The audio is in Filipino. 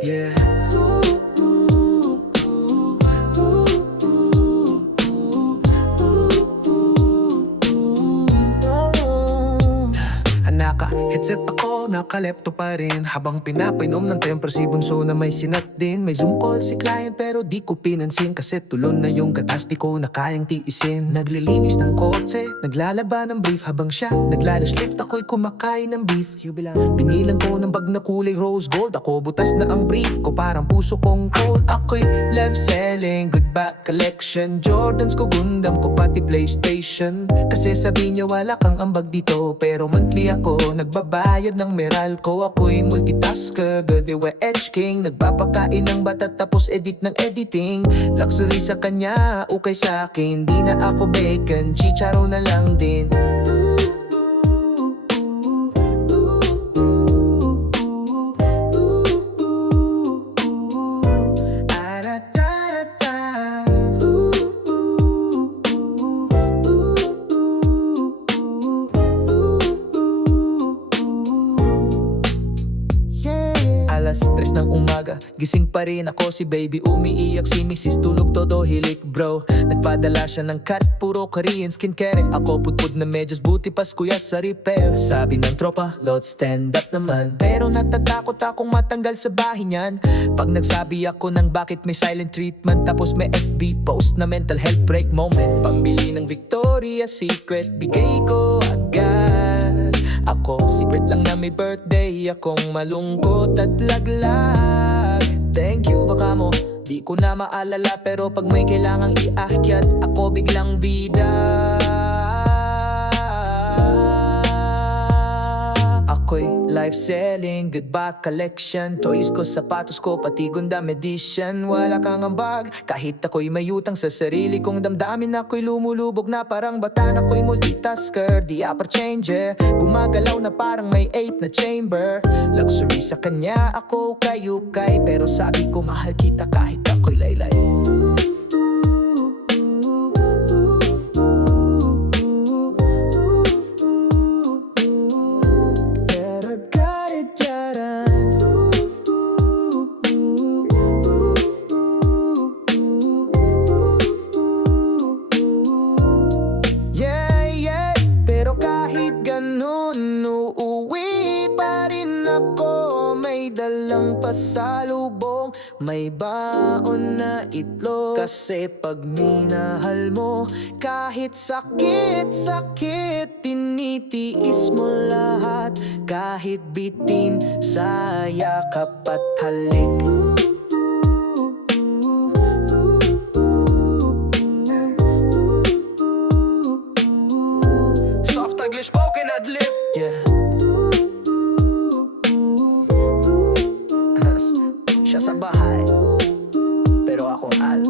Yeah. Naka-headset ako, naka-laptop pa rin habang pinapainom ng tempra si Bunso na may sinat din. May Zoom call si client pero di ko pinansin kasi tulon na yung gatas, di ko na kayang tiisin. Naglilinis ng kotse, naglalaba ng brief habang siya naglalash lift, ako'y kumakain ng beef. Pinilan ko ng bag na kulay rose gold, ako butas na ang brief ko parang puso kong cold. Ako'y love selling, good back collection, Jordans ko, Gundam ko, pati PlayStation. Kasi sabi niya wala kang ambag dito, pero monthly ako nagbabayad ng Meralco. Ako'y multitasker, Godiwa Edge King, nagpapakain ng bata tapos edit ng editing. Luxury sa kanya, ukay sa akin, di na ako bacon, chicharo na lang din. Alas 3 ng umaga, gising pa rin ako, si baby umiiyak, si Mrs. tulog todo hilik bro. Nagpadala siya ng cut, puro Korean skincare. Ako pudpud na medyas, buti pas kuya sa repair. Sabi ng tropa, let's stand up naman, pero natatakot akong matanggal sa bahay niyan. Pag nagsabi ako ng bakit may silent treatment, tapos may FB post na mental health break moment. Pambili ng Victoria's Secret, bigay ko agad. Ako, secret lang na may birthday akong malungkot at laglag. Thank you, baka mo di ko na maalala, pero pag may kailangang iakyat, ako biglang bida. Ako'y life selling, good back collection, toys ko, sapatos ko, pati Gundam edition. Wala kang ambag, kahit ako'y may utang sa sarili kong damdamin. Ako'y lumulubog na parang bata, ako'y multitasker, di upper changer, gumagalaw na parang may 8 na chamber. Luxury sa kanya, ako kayukay, pero sabi ko mahal kita kahit ako'y laylay. Uuwi pa rin ako, may dalang pasalubong, may baon na itlog. Kasi pag minahal mo, kahit sakit-sakit, tinitiis mo lahat. Kahit bitin sa yakap at halik. Soft English spoken ad-lib. Yeah. Siya sa bahay, pero akong al.